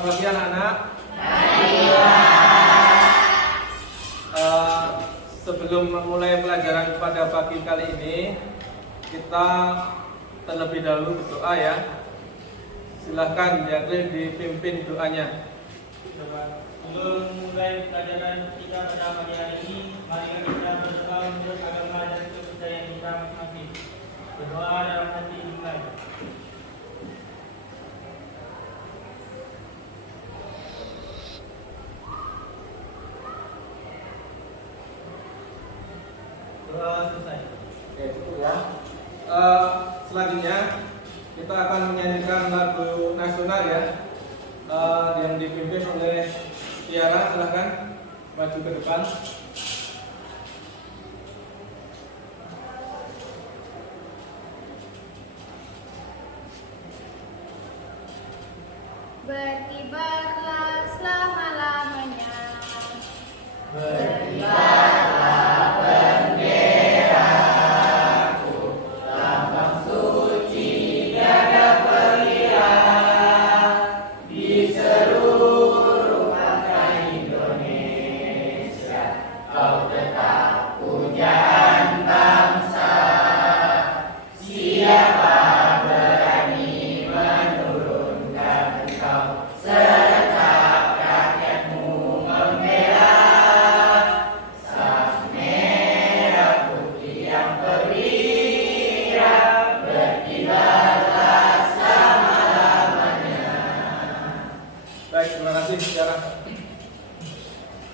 Selamat pagi anak-anak. Sebelum memulai pelajaran pada pagi kali ini, kita terlebih dahulu berdoa ya. Silahkan Yakril dipimpin doanya. Sebelum mulai pelajaran kita pada pagi hari ini, mari kita berdoa menurut agama dan kepercayaan kita masing-masing. Berdoa dalam hati dimulai. Doa selesai. Oke, cukup ya. Selanjutnya kita akan menyanyikan lagu nasional ya, yang dipimpin oleh Tiara. Silahkan maju ke depan. Berkibarlah selama-lamanya. Berkibarlah benderaku, lambang suci tiada perkira. Di seluruh pantai Indonesia, kau tetap pujaan bangsa. Siapa berani menurunkan engkau, serta rakyatmu membela. Sang merah putih yang perwira, berkibarlah selama-lamanya. Baik, terima kasih Tiara.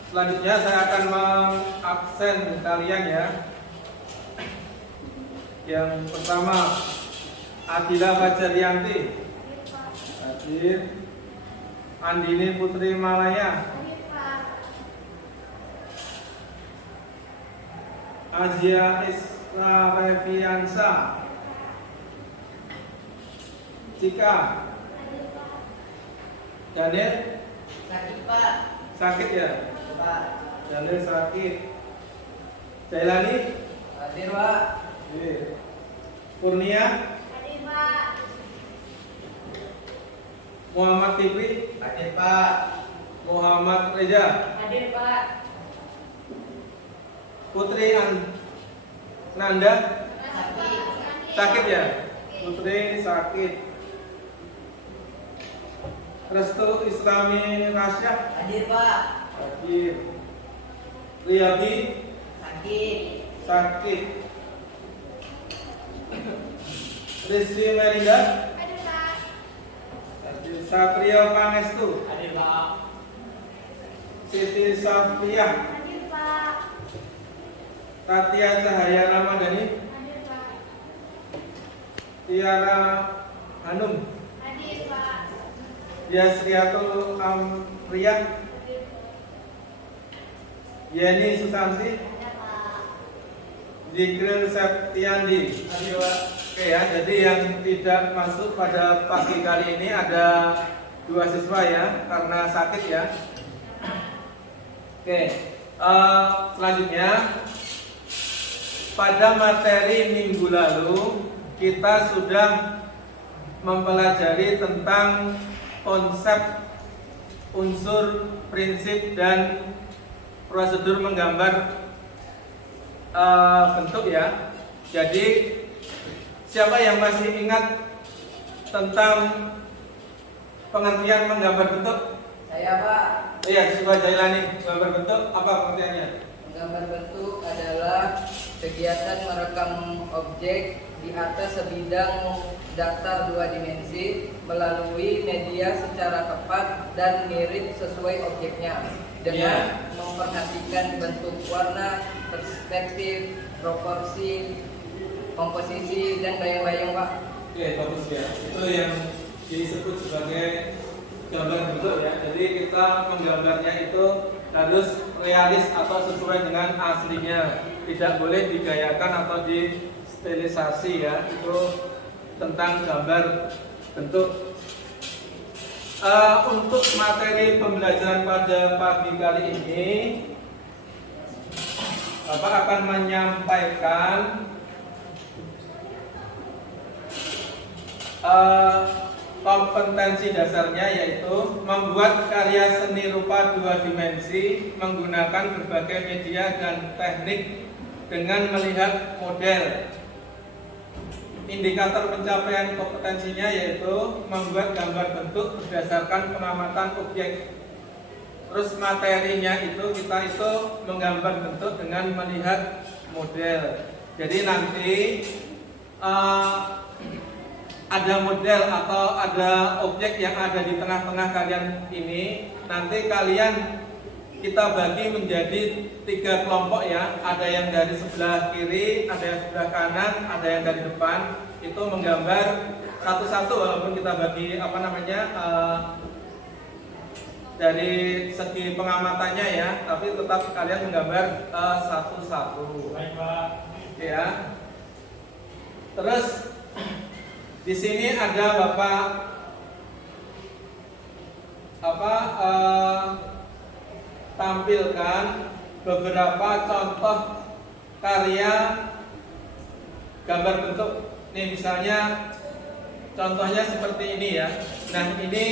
Selanjutnya saya akan mengabsen kalian ya. Yang pertama, Adila Fajarianti hadir. Andini Putri Malaya, Azia Isra Reviansa, Cika, Daniel Sakit Pak, sakit ya? Pak. Daniel sakit. Jailani, Hadir Pak. hadir. Kurnia, Hadir Pak. Muhammad Tipri, Hadir Pak. Muhammad Reza, Hadir Pak. Putri Nanda, sakit ya? Putri sakit. Restu Islami Rasyah, Hadir Pak. hadir. Riyadi, Sakit. sakit. Rizky Merinda, Hadir Pak. hadir. Satrio Pangestu, Hadir Pak. Siti Safriyah, Hadir Pak. Tatia Cahaya Ramadhani, Hadir Pak. Tiara Hanum, Hadir Pak. Yasriatul Amriyah, Hadir Yeni Susanti, Pak. Zikril Septiandi. Hadir Pak. Oke ya, jadi yang tidak masuk pada pagi kali ini ada 2 siswa ya, karena sakit ya. Oke, selanjutnya pada materi minggu lalu kita sudah mempelajari tentang konsep, unsur, prinsip, dan prosedur menggambar bentuk ya. Jadi siapa yang masih ingat tentang pengertian menggambar bentuk? Saya Pak. Iya, siswa Jailani. Gambar bentuk apa pengertiannya? Menggambar bentuk adalah kegiatan merekam objek di atas sebidang datar 2 dimensi melalui media secara tepat dan mirip sesuai objeknya dengan memperhatikan bentuk, warna, perspektif, proporsi, komposisi, dan bayang-bayang Pak. Oke, bagus ya. Itu yang disebut sebagai gambar bentuk ya. Jadi kita menggambarnya itu harus realis atau sesuai dengan aslinya. Tidak boleh digayakan atau distilisasi ya. Itu tentang gambar bentuk. Untuk materi pembelajaran pada pagi kali ini, Bapak akan menyampaikan kompetensi dasarnya yaitu membuat karya seni rupa 2 dimensi menggunakan berbagai media dan teknik dengan melihat model. Indikator pencapaian kompetensinya yaitu membuat gambar bentuk berdasarkan pengamatan objek. Terus materinya kita itu menggambar bentuk dengan melihat model. Jadi nanti ada model atau ada objek yang ada di tengah-tengah kalian ini. Nanti kalian kita bagi menjadi 3 kelompok ya. Ada yang dari sebelah kiri, ada yang sebelah kanan, ada yang dari depan. Itu menggambar satu-satu walaupun kita bagi dari segi pengamatannya ya, tapi tetap kalian menggambar satu-satu. Baik, Pak. Ya. Terus di sini ada Bapak tampilkan beberapa contoh karya gambar bentuk. Nih misalnya contohnya seperti ini ya. Nah, ini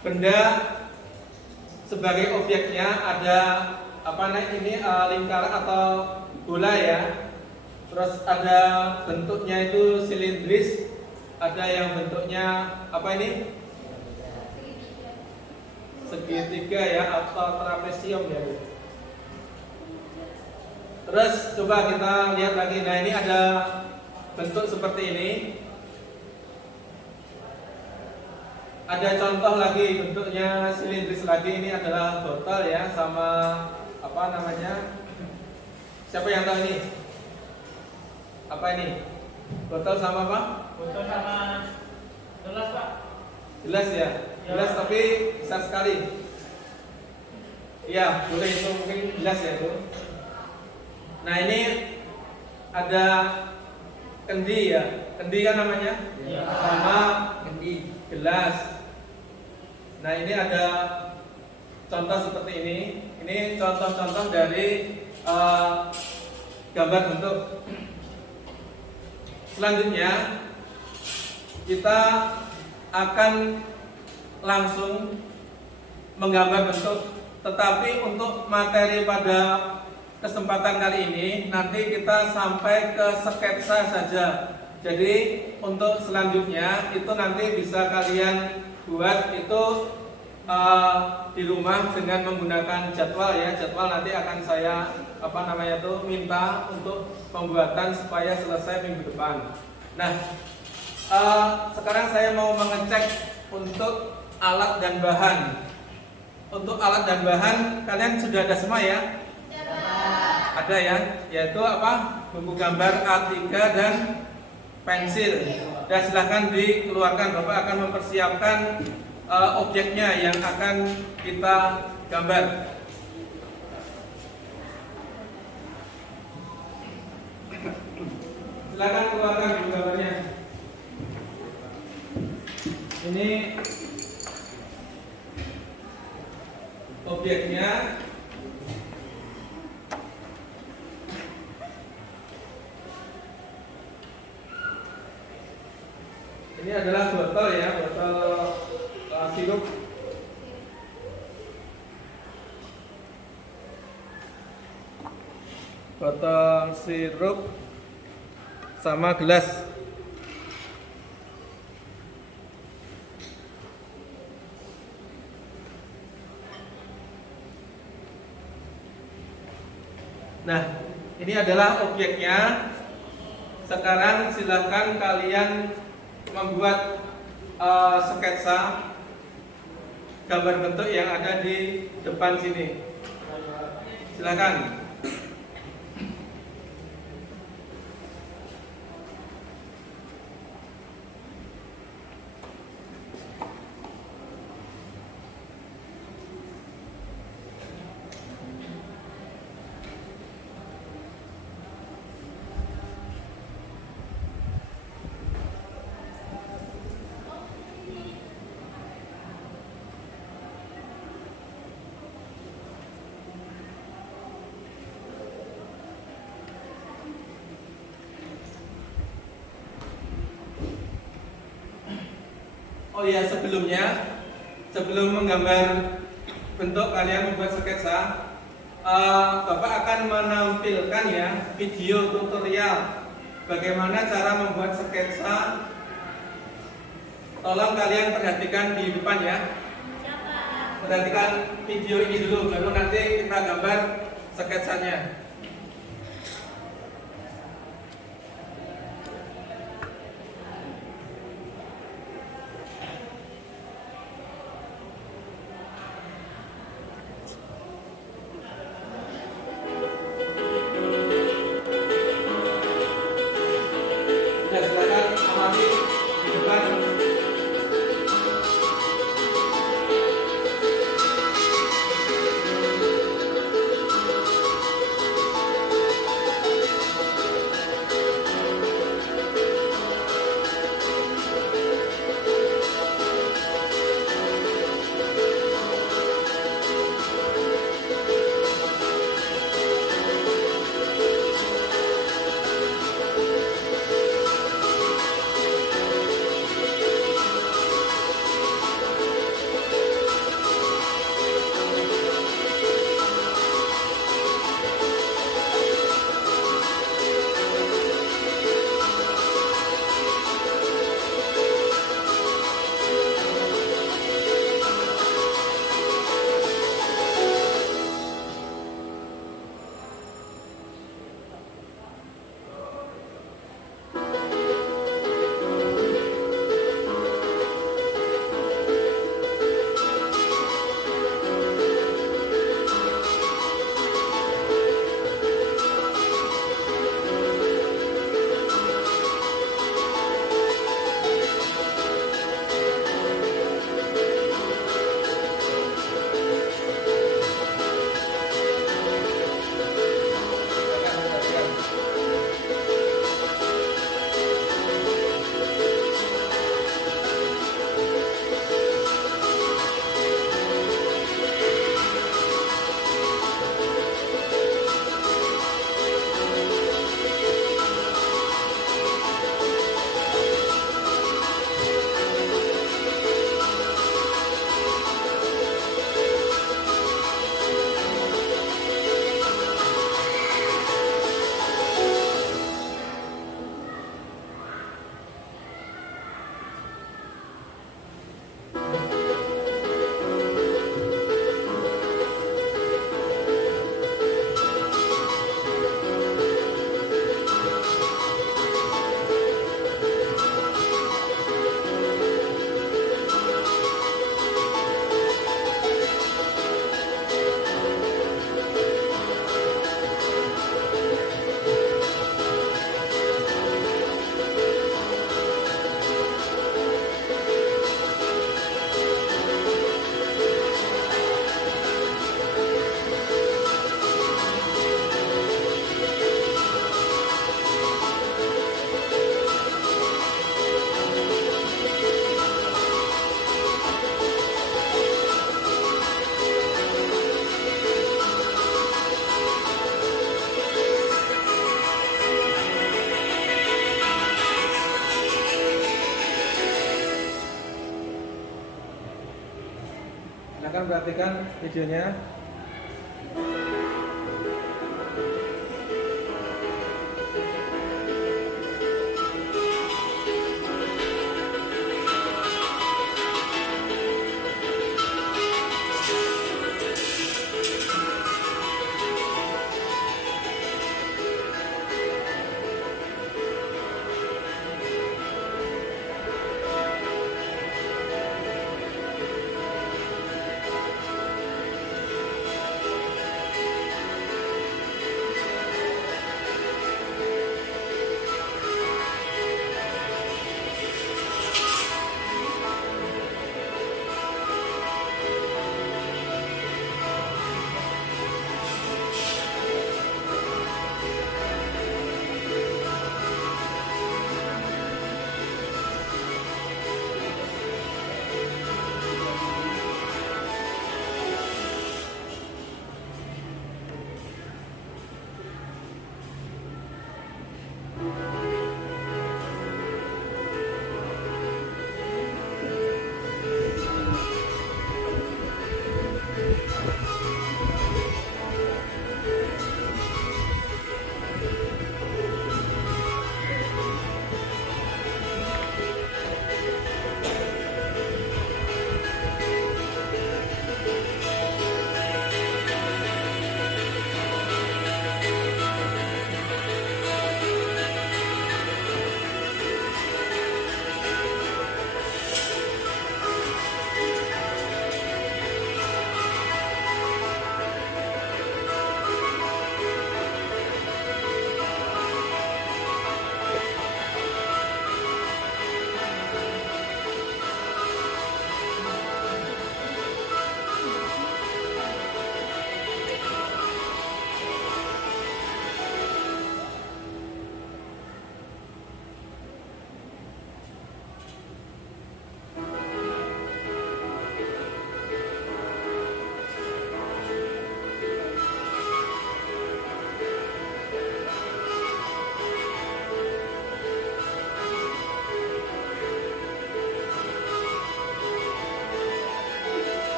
benda sebagai objeknya ada lingkaran atau bola ya. Terus ada bentuknya itu silindris, ada yang bentuknya segitiga ya atau trapesium ya. Terus coba kita lihat lagi. Nah, ini ada bentuk seperti ini. Ada contoh lagi bentuknya silindris lagi. Ini adalah botol ya sama siapa yang tahu ini? Apa ini? Botol sama apa? Botol sama gelas, Pak. Gelas ya? Gelas tapi besar sekali. Iya, boleh itu mungkin gelas ya itu. Nah, ini ada kendi ya. Kendi kan namanya? Iya. Sama kendi, gelas. Nah, ini ada contoh seperti ini. Ini contoh-contoh dari gambar bentuk. Selanjutnya kita akan langsung menggambar bentuk, tetapi untuk materi pada kesempatan kali ini nanti kita sampai ke sketsa saja. Jadi untuk selanjutnya itu nanti bisa kalian buat itu di rumah dengan menggunakan jadwal ya. Jadwal nanti akan saya minta untuk pembuatan supaya selesai minggu depan. Nah, sekarang saya mau mengecek untuk alat dan bahan. Untuk alat dan bahan kalian sudah ada semua ya? Ada ya, yaitu buku gambar A3 dan pensil. Dan silahkan dikeluarkan. Bapak akan mempersiapkan objeknya yang akan kita gambar. Silakan keluarkan buku gambarnya. Ini objeknya. Ini adalah botol ya, botol sirup. Botol sirup sama gelas. Nah, ini adalah objeknya. Sekarang silahkan kalian membuat sketsa gambar bentuk yang ada di depan sini. Silahkan. Oh iya, sebelum menggambar bentuk kalian membuat sketsa, Bapak akan menampilkan ya video tutorial bagaimana cara membuat sketsa. Tolong kalian perhatikan di depan ya. Perhatikan video ini dulu, baru nanti kita gambar sketsanya. Ya, silakan amati di depan. Silakan perhatikan videonya.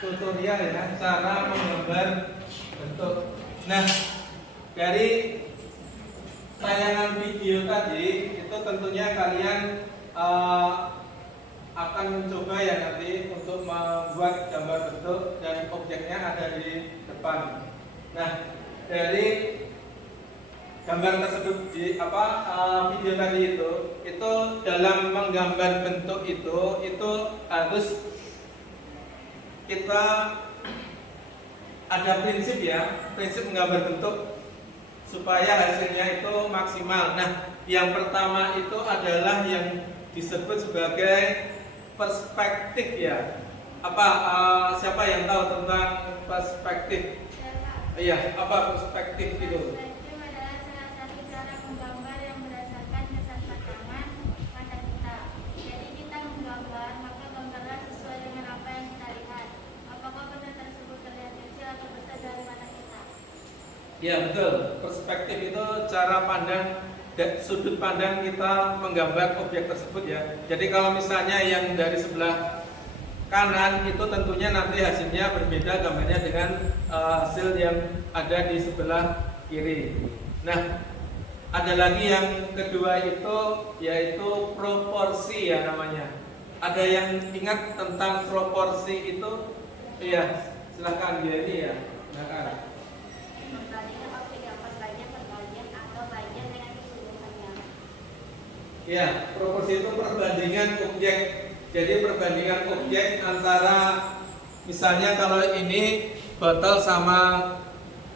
tutorial ya, cara menggambar bentuk. Nah, dari tayangan video tadi itu tentunya kalian akan mencoba ya nanti untuk membuat gambar bentuk dan objeknya ada di depan. Nah, dari gambar tersebut di video tadi itu dalam menggambar bentuk itu harus kita ada prinsip ya, prinsip menggambar bentuk supaya hasilnya itu maksimal. Nah, yang pertama itu adalah yang disebut sebagai perspektif ya. Siapa yang tahu tentang perspektif? Iya, apa perspektif itu? Perspektif adalah salah satu cara menggambar yang berdasarkan kesan pandangan mata kita. Jadi kita menggambar, maka gambarlah sesuai dengan apa yang kita lihat. Apakah benda tersebut terlihat kecil atau besar dari mata kita? Ya betul. Perspektif itu cara pandang dan sudut pandang kita menggambar objek tersebut ya. Jadi kalau misalnya yang dari sebelah kanan itu tentunya nanti hasilnya berbeda gambarnya dengan hasil yang ada di sebelah kiri. Nah, ada lagi yang kedua itu yaitu proporsi ya namanya. Ada yang ingat tentang proporsi itu? Iya, silahkan dia ini ya. Silakan. Membandingkan objek yang berbagian atau bagian dengan keseluruhannya. Ya, proporsi itu perbandingan objek. Jadi perbandingan objek antara misalnya kalau ini botol sama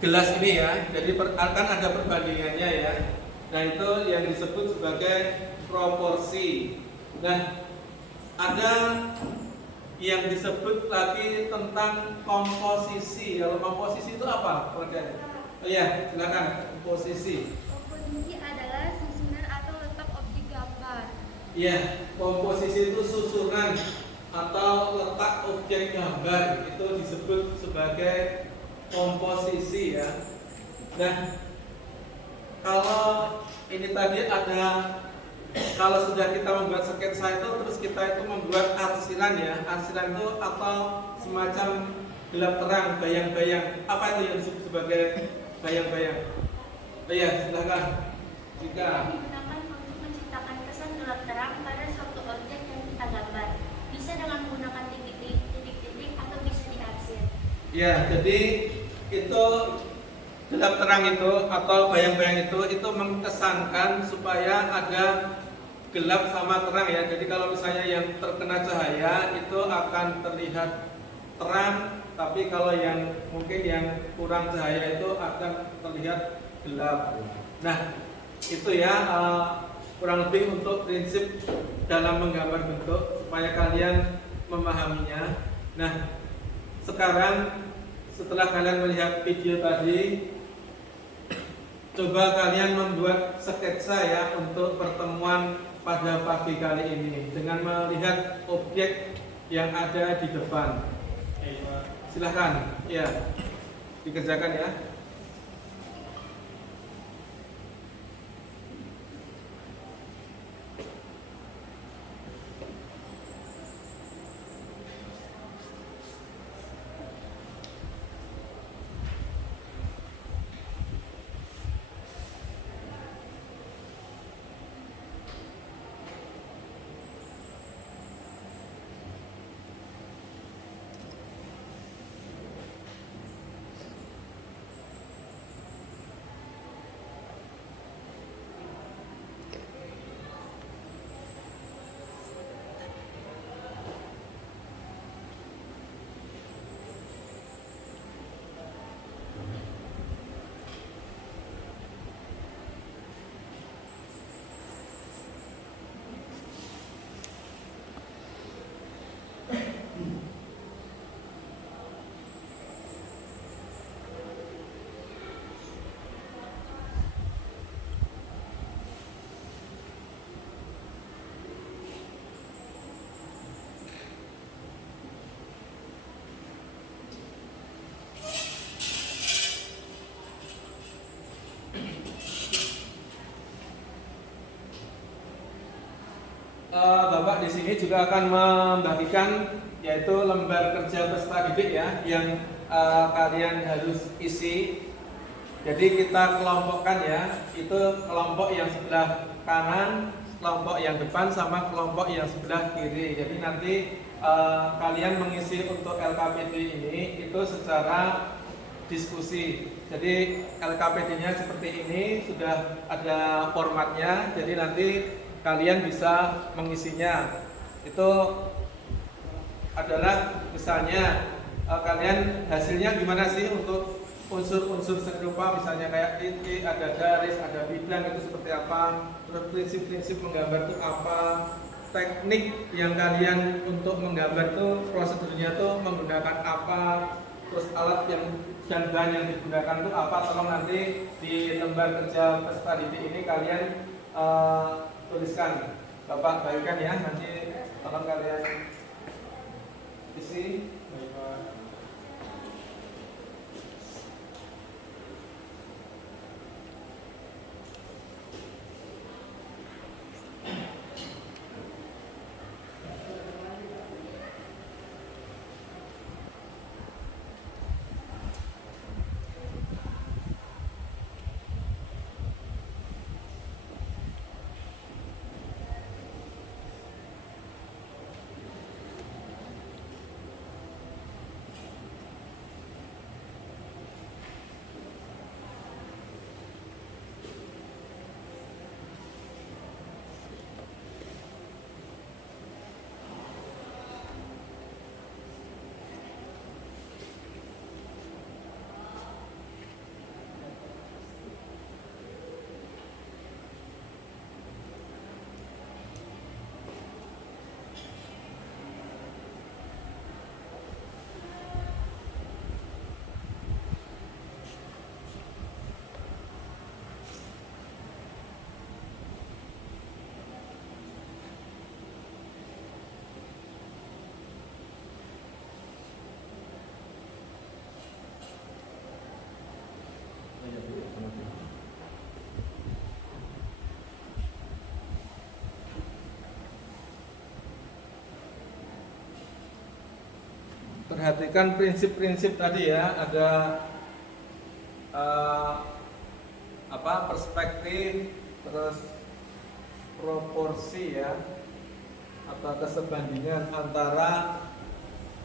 gelas ini ya. Jadi akan ada perbandingannya ya. Nah, itu yang disebut sebagai proporsi. Nah, ada yang disebut lagi tentang komposisi. Kalau komposisi itu apa? Oh iya, silakan komposisi. Komposisi adalah susunan atau letak objek gambar. Iya, komposisi itu susunan atau letak objek gambar itu disebut sebagai komposisi ya. Nah, kalau ini tadi ada, kalau sudah kita membuat sketsa itu terus kita itu membuat arsiran ya. Arsiran itu atau semacam gelap terang, bayang-bayang. Apa itu yang disebut sebagai bayang-bayang? Oh iya, silakan. Jika Digunakan untuk menciptakan kesan gelap terang pada suatu objek yang kita gambar. Bisa dengan menggunakan titik-titik atau bisa diarsir. ya, jadi itu gelap terang itu atau bayang-bayang itu mengesankan supaya ada gelap sama terang ya. Jadi kalau misalnya yang terkena cahaya itu akan terlihat terang, tapi kalau yang mungkin yang kurang cahaya itu akan terlihat gelap. Nah, itu ya kurang lebih untuk prinsip dalam menggambar bentuk supaya kalian memahaminya. Nah, sekarang setelah kalian melihat video tadi, coba kalian membuat sketsa ya untuk pertemuan pada pagi kali ini dengan melihat objek yang ada di depan. Silahkan, ya, dikerjakan ya. Bapak di sini juga akan membagikan yaitu lembar kerja peserta didik ya, yang kalian harus isi. Jadi kita kelompokkan ya, itu kelompok yang sebelah kanan, kelompok yang depan, sama kelompok yang sebelah kiri. Jadi nanti kalian mengisi untuk LKPD ini itu secara diskusi. Jadi LKPD-nya seperti ini, sudah ada formatnya. Jadi nanti kalian bisa mengisinya. Itu adalah misalnya kalian hasilnya gimana sih untuk unsur-unsur serupa, misalnya kayak titik, ada garis, ada bidang, itu seperti apa, terus prinsip-prinsip menggambar itu apa, teknik yang kalian untuk menggambar itu prosedurnya itu menggunakan apa, terus alat yang dan bahan yang digunakan itu apa. Tolong nanti di lembar kerja peserta didik ini kalian tuliskan, Bapak bagikan ya, nanti tolong kalian isi. Perhatikan prinsip-prinsip tadi ya, ada perspektif, terus proporsi ya, atau kesebandingan antara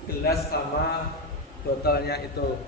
gelas sama botolnya itu.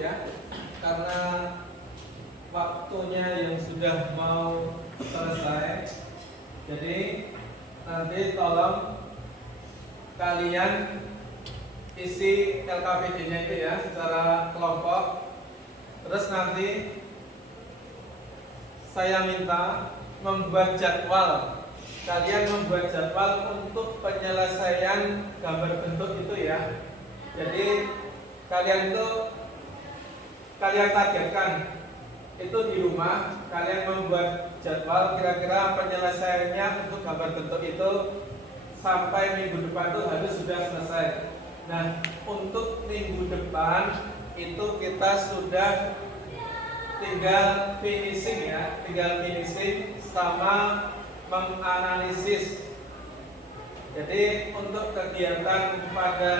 ya, karena waktunya yang sudah mau selesai. Jadi nanti tolong kalian isi LKPD-nya itu ya secara kelompok. Terus nanti saya minta membuat jadwal. Kalian membuat jadwal untuk penyelesaian gambar bentuk itu ya. Jadi kalian targetkan itu di rumah, kalian membuat jadwal kira-kira penyelesaiannya untuk gambar bentuk itu sampai minggu depan itu harus sudah selesai. Nah, untuk minggu depan itu kita sudah tinggal finishing ya, tinggal finishing sama menganalisis. Jadi untuk kegiatan pada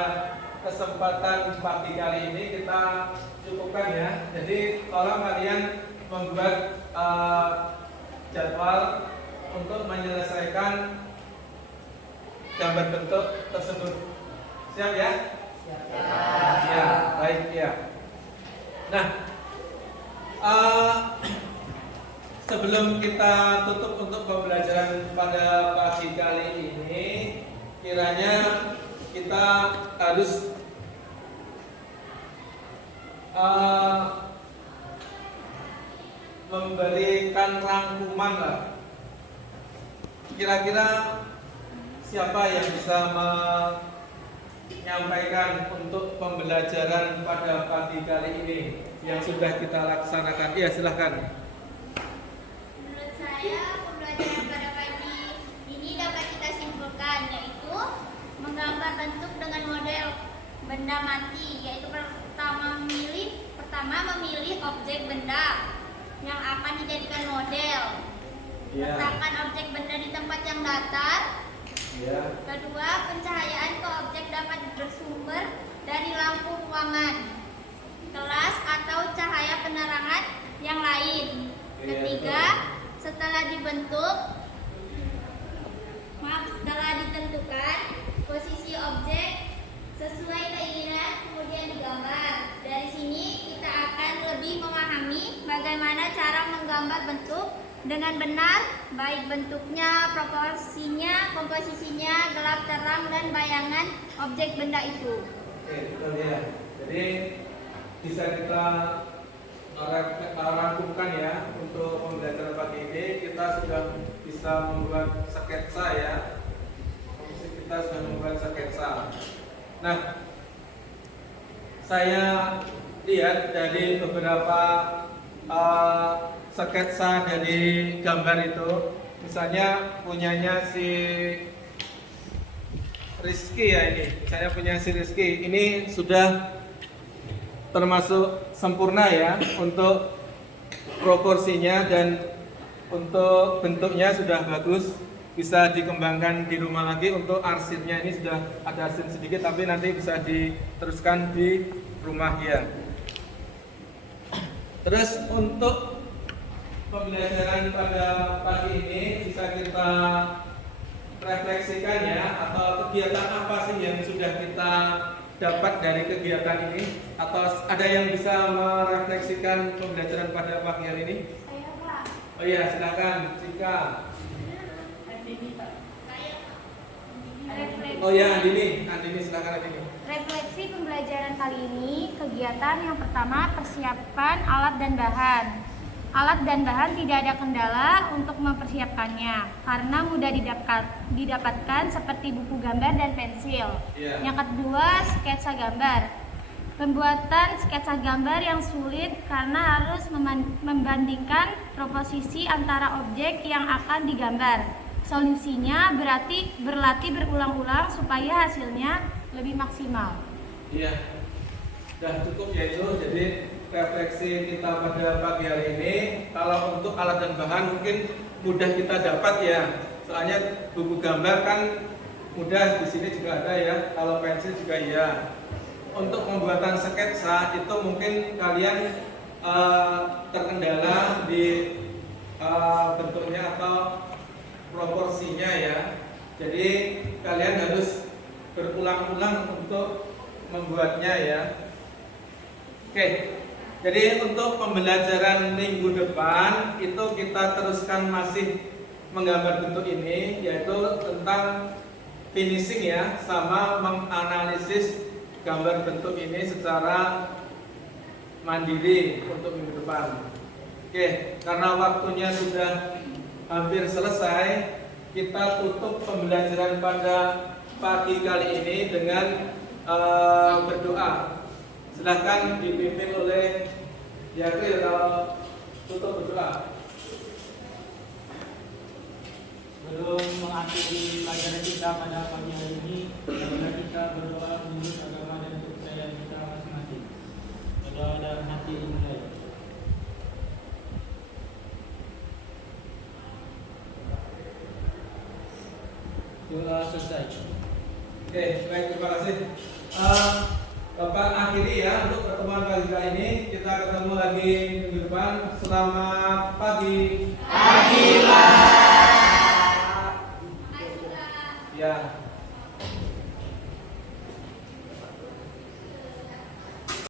kesempatan pagi kali ini kita cukupkan ya. Jadi tolong kalian membuat jadwal untuk menyelesaikan gambar bentuk tersebut. Siap ya? Siap. Ya, baik ya. Nah, sebelum kita tutup untuk pembelajaran pada pagi kali ini, kiranya kita harus memberikan rangkuman lah. Kira-kira siapa yang bisa menyampaikan untuk pembelajaran pada pagi kali ini yang sudah kita laksanakan? Iya, silahkan. Menurut saya, pembelajaran pada pagi ini dapat kita simpulkan, yaitu menggambar bentuk dengan model benda mati, yaitu pertama memilih objek benda yang akan dijadikan model. Letakkan objek benda di tempat yang datar. Kedua, pencahayaan ke objek dapat bersumber dari lampu ruangan, kelas atau cahaya penerangan yang lain. Ketiga, setelah ditentukan posisi objek sesuai keinginan, kemudian digambar. Dari sini kita akan lebih memahami bagaimana cara menggambar bentuk dengan benar, baik bentuknya, proporsinya, komposisinya, gelap terang, dan bayangan objek benda itu. Oke, betul ya. Jadi bisa kita rangkumkan ya, untuk pembelajaran pagi ini kita sudah bisa membuat sketsa ya. Kita sudah membuat sketsa. Nah, saya lihat dari beberapa sketsa dari gambar itu, misalnya punyanya si Rizky ya ini. Saya punya si Rizky. Ini sudah termasuk sempurna ya untuk proporsinya dan untuk bentuknya sudah bagus. Bisa dikembangkan di rumah lagi. Untuk arsipnya ini sudah ada arsip sedikit, tapi nanti bisa diteruskan di rumah ya. Terus untuk pembelajaran pada pagi ini bisa kita refleksikan ya, atau kegiatan apa sih yang sudah kita dapat dari kegiatan ini, atau ada yang bisa merefleksikan pembelajaran pada pagi hari ini? Saya, Pak. Oh iya, silakan Cika. Oh ya, Andini silakan Andini. Refleksi pembelajaran kali ini, kegiatan yang pertama persiapan alat dan bahan. Alat dan bahan tidak ada kendala untuk mempersiapkannya karena mudah didapatkan seperti buku gambar dan pensil. Yang kedua, sketsa gambar. Pembuatan sketsa gambar yang sulit karena harus membandingkan proporsi antara objek yang akan digambar. Solusinya berarti berlatih berulang-ulang supaya hasilnya lebih maksimal. Iya, sudah cukup ya itu. Jadi refleksi kita pada pagi hari ini, kalau untuk alat dan bahan mungkin mudah kita dapat ya. Soalnya buku gambar kan mudah, di sini juga ada ya. Kalau pensil juga iya. Untuk pembuatan sketsa itu mungkin kalian terkendala di bentuknya atau proporsinya ya. Jadi kalian harus berulang-ulang untuk membuatnya ya. Oke, Jadi untuk pembelajaran minggu depan itu kita teruskan masih menggambar bentuk ini, yaitu tentang finishing ya, sama menganalisis gambar bentuk ini secara mandiri untuk minggu depan. Oke, karena waktunya sudah hampir selesai, kita tutup pembelajaran pada pagi kali ini dengan berdoa. Silahkan dipimpin oleh Yakir kalau tutup berdoa. Sebelum mengakhiri pelajaran kita pada pagi hari ini, marilah kita berdoa menurut agama dan kepercayaan kita masing-masing. Berdoa dalam hati dimulai. Doa selesai. Oke, baik, terima kasih. Bapak akhiri ya untuk pertemuan kali ini. Kita ketemu lagi minggu depan. Selamat pagi.